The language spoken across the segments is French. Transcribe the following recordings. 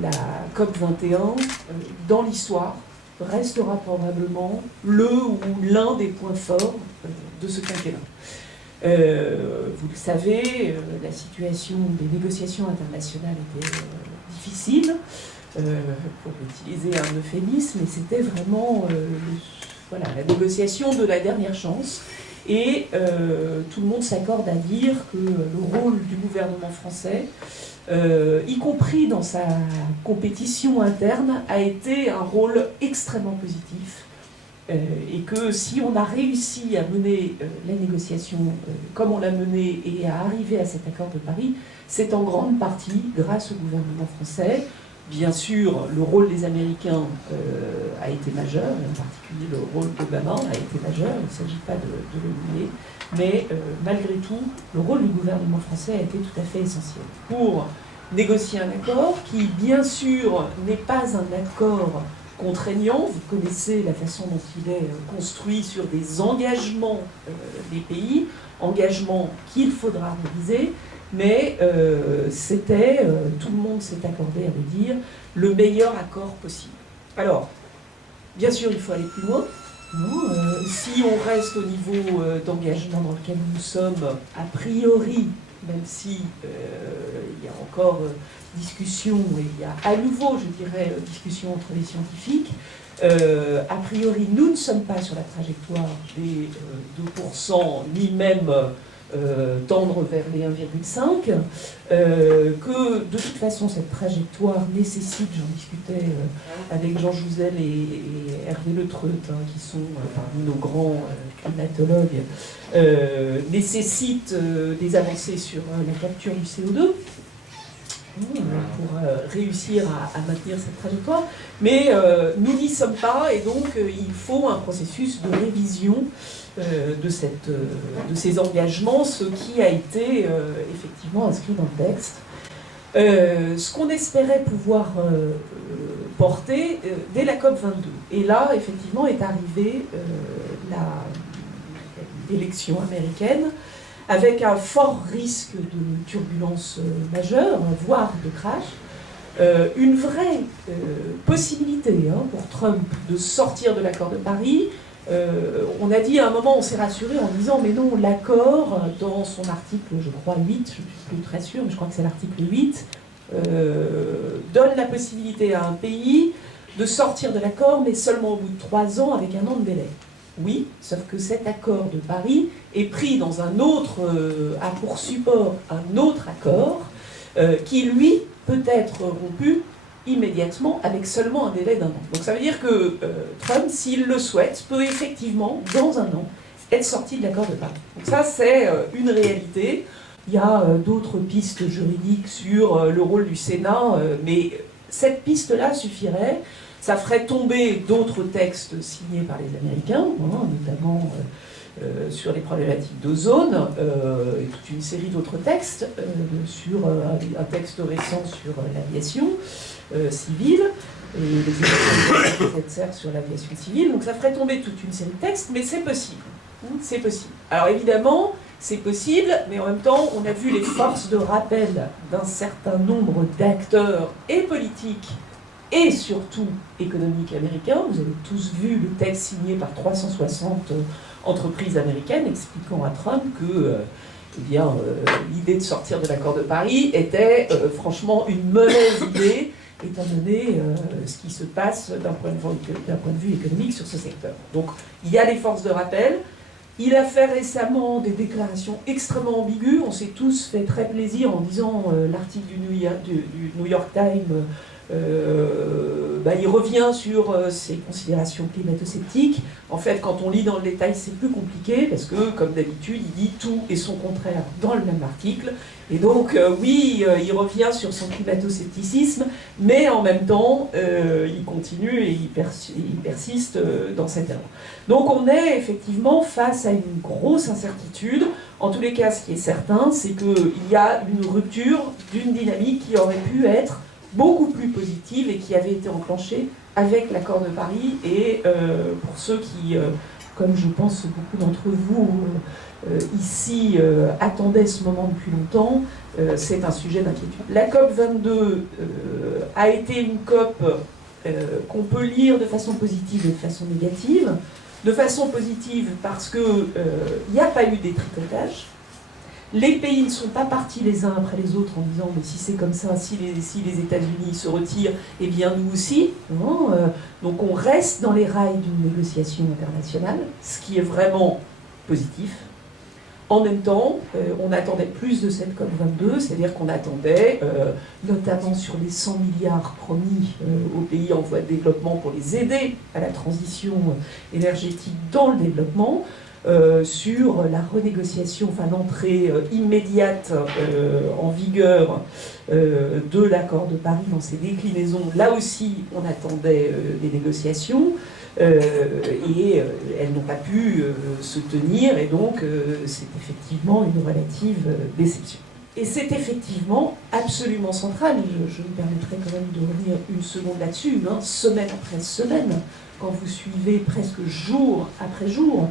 la COP 21, dans l'histoire, restera probablement le ou l'un des points forts de ce quinquennat. Vous le savez, la situation des négociations internationales était difficile, pour utiliser un euphémisme, et c'était vraiment voilà, la négociation de la dernière chance. Et tout le monde s'accorde à dire que le rôle du gouvernement français, y compris dans sa compétition interne, a été un rôle extrêmement positif. Et que si on a réussi à mener la négociation comme on l'a menée et à arriver à cet accord de Paris, c'est en grande partie grâce au gouvernement français. Bien sûr, le rôle des Américains a été majeur, en particulier le rôle d'Obama a été majeur, il ne s'agit pas de le nier, mais malgré tout, le rôle du gouvernement français a été tout à fait essentiel pour négocier un accord qui, bien sûr, n'est pas un accord contraignant. Vous connaissez la façon dont il est construit sur des engagements des pays, engagements qu'il faudra réviser, mais c'était, tout le monde s'est accordé à le dire, le meilleur accord possible. Alors, bien sûr, il faut aller plus loin. Si on reste au niveau d'engagement dans lequel nous sommes, a priori, même si il y a encore discussion, et il y a à nouveau, je dirais, discussion entre les scientifiques, a priori, nous ne sommes pas sur la trajectoire des 2%, ni même tendre vers les 1,5, que de toute façon cette trajectoire nécessite, j'en discutais avec Jean Jouzel et Hervé Le Treut, qui sont parmi nos grands climatologues, nécessite des avancées sur la capture du CO2 pour réussir à maintenir cette trajectoire, mais nous n'y sommes pas, et donc il faut un processus de révision de ces engagements, ce qui a été effectivement inscrit dans le texte. Ce qu'on espérait pouvoir porter dès la COP 22. Et là, effectivement, est arrivée l'élection américaine, avec un fort risque de turbulence majeure, voire de crash, une vraie possibilité pour Trump de sortir de l'accord de Paris. On a dit à un moment, on s'est rassuré en disant mais non, l'accord, dans son article, je crois 8, je ne suis plus très sûre, mais je crois que c'est l'article 8, donne la possibilité à un pays de sortir de l'accord, mais seulement au bout de 3 ans, avec un an de délai. Oui, sauf que cet accord de Paris est pris dans un autre, a pour support un autre accord, qui lui peut être rompu immédiatement avec seulement un délai d'1 an. Donc ça veut dire que Trump, s'il le souhaite, peut effectivement, dans 1 an, être sorti de l'accord de Paris. Donc ça, c'est une réalité. Il y a d'autres pistes juridiques sur le rôle du Sénat, mais cette piste-là suffirait. Ça ferait tomber d'autres textes signés par les Américains, notamment sur les problématiques d'ozone, et toute une série d'autres textes, sur un texte récent sur l'aviation civile, et les émissions de serre sur l'aviation civile. Donc ça ferait tomber toute une série de textes, mais c'est possible. C'est possible. Alors évidemment, c'est possible, mais en même temps, on a vu les forces de rappel d'un certain nombre d'acteurs et politiques, et surtout économiques américains. Vous avez tous vu le texte signé par 360 entreprises américaines expliquant à Trump que l'idée de sortir de l'accord de Paris était franchement une mauvaise idée, étant donné ce qui se passe d'un point de vue économique sur ce secteur. Donc il y a les forces de rappel. Il a fait récemment des déclarations extrêmement ambiguës. On s'est tous fait très plaisir en disant l'article du New York Times, il revient sur ses considérations climato-sceptiques. En fait, quand on lit dans le détail, c'est plus compliqué, parce que, comme d'habitude, il dit tout et son contraire dans le même article. Et donc, oui, il revient sur son climato-scepticisme, mais en même temps, il continue et il persiste dans cette erreur. Donc, on est effectivement face à une grosse incertitude. En tous les cas, ce qui est certain, c'est qu'il y a une rupture d'une dynamique qui aurait pu être beaucoup plus positive et qui avait été enclenchée avec l'accord de Paris. Et pour ceux qui, comme je pense beaucoup d'entre vous, ici attendaient ce moment depuis longtemps, c'est un sujet d'inquiétude. La COP 22 a été une COP qu'on peut lire de façon positive et de façon négative. De façon positive parce qu'il n'y a pas eu détricotage. Les pays ne sont pas partis les uns après les autres en disant mais si c'est comme ça, si les États-Unis se retirent, eh bien nous aussi. Non, donc on reste dans les rails d'une négociation internationale, ce qui est vraiment positif. En même temps, on attendait plus de cette COP22, c'est-à-dire qu'on attendait, notamment sur les 100 milliards promis aux pays en voie de développement pour les aider à la transition énergétique dans le développement, sur la renégociation, enfin l'entrée immédiate en vigueur de l'accord de Paris dans ses déclinaisons. Là aussi, on attendait des négociations. Et elles n'ont pas pu se tenir, et donc c'est effectivement une relative déception. Et c'est effectivement absolument central, je me permettrai quand même de revenir une seconde là-dessus, hein, semaine après semaine, quand vous suivez presque jour après jour,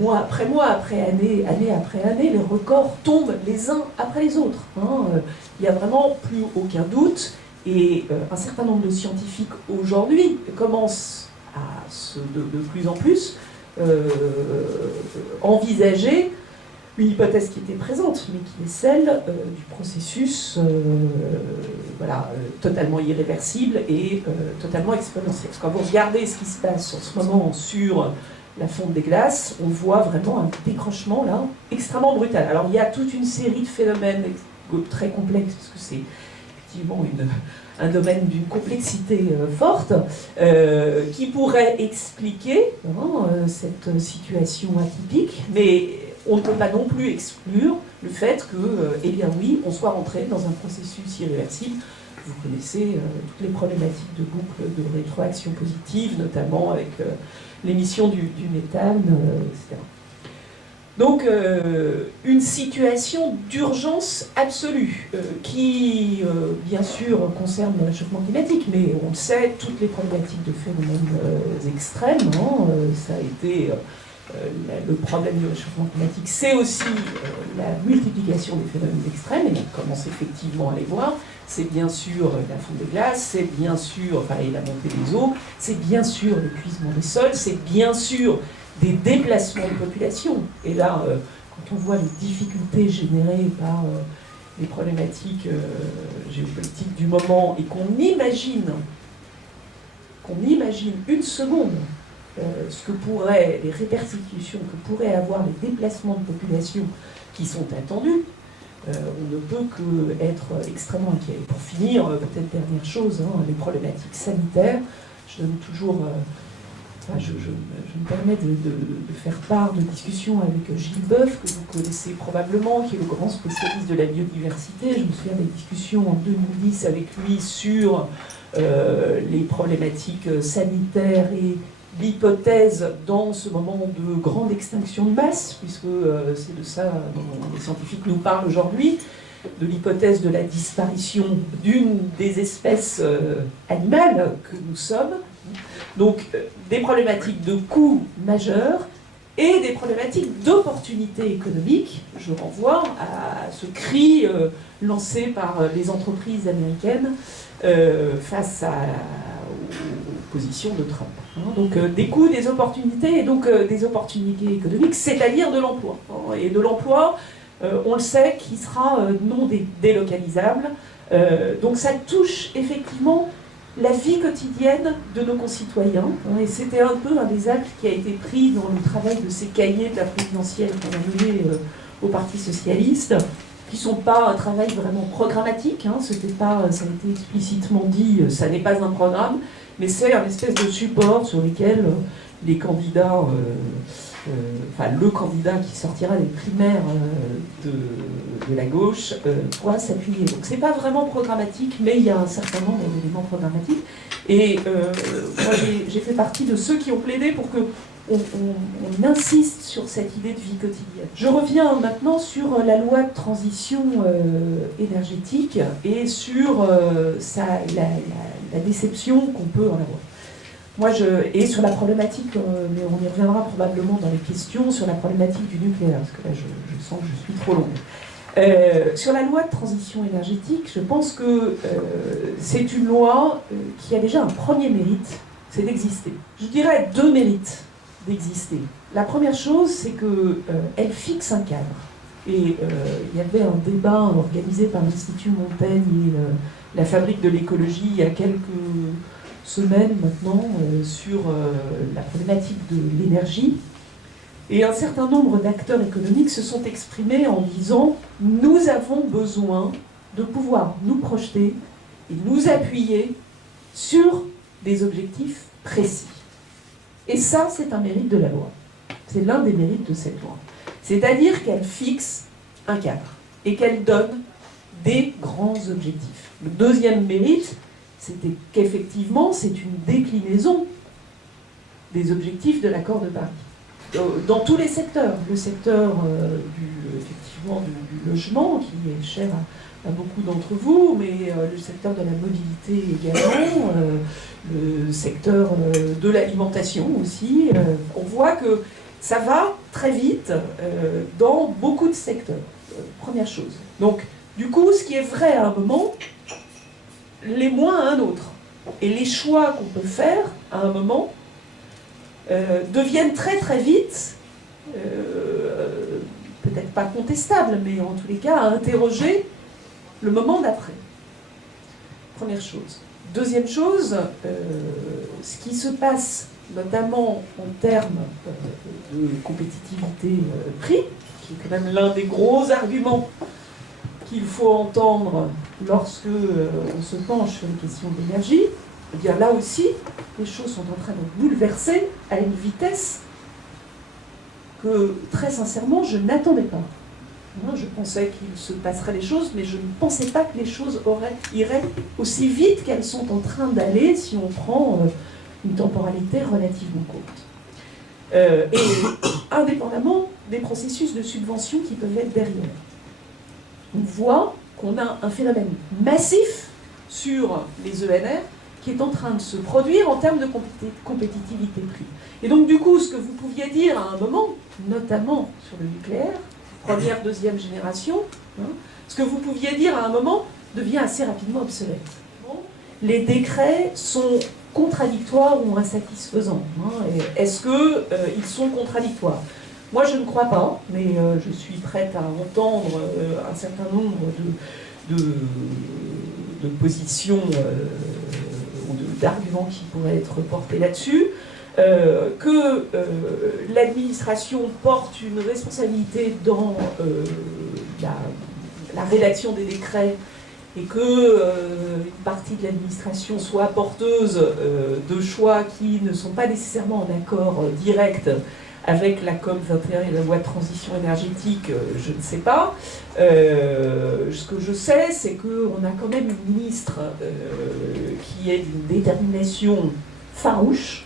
mois après mois, année après année, les records tombent les uns après les autres. Il n'y a vraiment plus aucun doute, et un certain nombre de scientifiques aujourd'hui commencent de plus en plus envisager une hypothèse qui était présente, mais qui est celle du processus totalement irréversible et totalement exponentiel. Parce que quand vous regardez ce qui se passe en ce moment sur la fonte des glaces, on voit vraiment un décrochement là extrêmement brutal. Alors il y a toute une série de phénomènes très complexes, parce que c'est effectivement un domaine d'une complexité forte, qui pourrait expliquer cette situation atypique, mais on ne peut pas non plus exclure le fait que, eh bien oui, on soit rentré dans un processus irréversible. Vous connaissez toutes les problématiques de boucle de rétroaction positive, notamment avec l'émission du méthane, etc. Donc, une situation d'urgence absolue qui, bien sûr, concerne le réchauffement climatique, mais on le sait, toutes les problématiques de phénomènes extrêmes, ça a été le problème du réchauffement climatique, c'est aussi la multiplication des phénomènes extrêmes, et on commence effectivement à les voir. C'est bien sûr la fonte des glaces, c'est bien sûr et la montée des eaux, c'est bien sûr l'épuisement des sols, c'est bien sûr des déplacements de population. Et là, quand on voit les difficultés générées par les problématiques géopolitiques du moment, et qu'on imagine une seconde ce que pourraient, les répercussions que pourraient avoir les déplacements de population qui sont attendus, on ne peut qu'être extrêmement inquiet. Pour finir, peut-être dernière chose, les problématiques sanitaires. Je donne toujours... je me permets de faire part de discussions avec Gilles Boeuf, que vous connaissez probablement, qui est le grand spécialiste de la biodiversité. Je me souviens des discussions en 2010 avec lui sur les problématiques sanitaires et l'hypothèse dans ce moment de grande extinction de masse, puisque c'est de ça dont les scientifiques nous parlent aujourd'hui, de l'hypothèse de la disparition d'une des espèces animales que nous sommes. Donc des problématiques de coûts majeurs et des problématiques d'opportunités économiques. Je renvoie à ce cri lancé par les entreprises américaines face aux positions de Trump. Donc des coûts, des opportunités, et donc des opportunités économiques, c'est-à-dire de l'emploi. Et de l'emploi, on le sait, qui sera non délocalisable. Donc ça touche effectivement la vie quotidienne de nos concitoyens. Et c'était un peu un des actes qui a été pris dans le travail de ces cahiers de la présidentielle qu'on a mené au Parti socialiste, qui ne sont pas un travail vraiment programmatique. C'était pas, ça a été explicitement dit, ça n'est pas un programme, mais c'est un espèce de support sur lequel les candidats, le candidat qui sortira des primaires de la gauche pourra s'appuyer. Donc c'est pas vraiment programmatique, mais il y a un certain nombre d'éléments programmatiques. Et moi j'ai fait partie de ceux qui ont plaidé pour que on insiste sur cette idée de vie quotidienne. Je reviens maintenant sur la loi de transition énergétique et sur la déception qu'on peut en avoir. Et sur la problématique, mais on y reviendra probablement dans les questions, sur la problématique du nucléaire, parce que là je sens que je suis trop longue. Sur la loi de transition énergétique, je pense que c'est une loi qui a déjà un premier mérite, c'est d'exister. Je dirais 2 mérites d'exister. La première chose, c'est qu'elle fixe un cadre. Et il y avait un débat organisé par l'Institut Montaigne et la Fabrique de l'écologie il y a quelques semaines maintenant sur la problématique de l'énergie. Et un certain nombre d'acteurs économiques se sont exprimés en disant « Nous avons besoin de pouvoir nous projeter et nous appuyer sur des objectifs précis. » Et ça, c'est un mérite de la loi. C'est l'un des mérites de cette loi. C'est-à-dire qu'elle fixe un cadre et qu'elle donne des grands objectifs. Le deuxième mérite, c'était qu'effectivement, c'est une déclinaison des objectifs de l'accord de Paris. Dans tous les secteurs, le secteur effectivement du logement, qui est cher à beaucoup d'entre vous, mais le secteur de la mobilité également, le secteur de l'alimentation aussi, on voit que ça va très vite dans beaucoup de secteurs, première chose. Donc, du coup, ce qui est vrai à un moment, l'est moins à un autre. Et les choix qu'on peut faire à un moment deviennent très très vite, peut-être pas contestables, mais en tous les cas à interroger le moment d'après. Première chose. Deuxième chose, ce qui se passe notamment en termes de compétitivité prix, qui est quand même l'un des gros arguments qu'il faut entendre lorsque on se penche sur les questions d'énergie, eh bien là aussi, les choses sont en train de bouleverser à une vitesse que, très sincèrement, je n'attendais pas. Moi, je pensais qu'il se passerait des choses, mais je ne pensais pas que les choses iraient aussi vite qu'elles sont en train d'aller si on prend une temporalité relativement courte. Et indépendamment des processus de subvention qui peuvent être derrière. On voit qu'on a un phénomène massif sur les ENR qui est en train de se produire en termes de compétitivité prix. Et donc du coup, ce que vous pouviez dire à un moment, notamment sur le nucléaire, première, deuxième génération, ce que vous pouviez dire à un moment devient assez rapidement obsolète. Les décrets sont contradictoires ou insatisfaisants. Est-ce qu'ils sont contradictoires ? Moi, je ne crois pas, mais je suis prête à entendre un certain nombre de positions ou d'arguments qui pourraient être portés là-dessus. Que l'administration porte une responsabilité dans la rédaction des décrets et que une partie de l'administration soit porteuse de choix qui ne sont pas nécessairement en accord direct avec la COP 21 et la loi de transition énergétique, je ne sais pas. Ce que je sais, c'est qu'on a quand même une ministre qui est d'une détermination farouche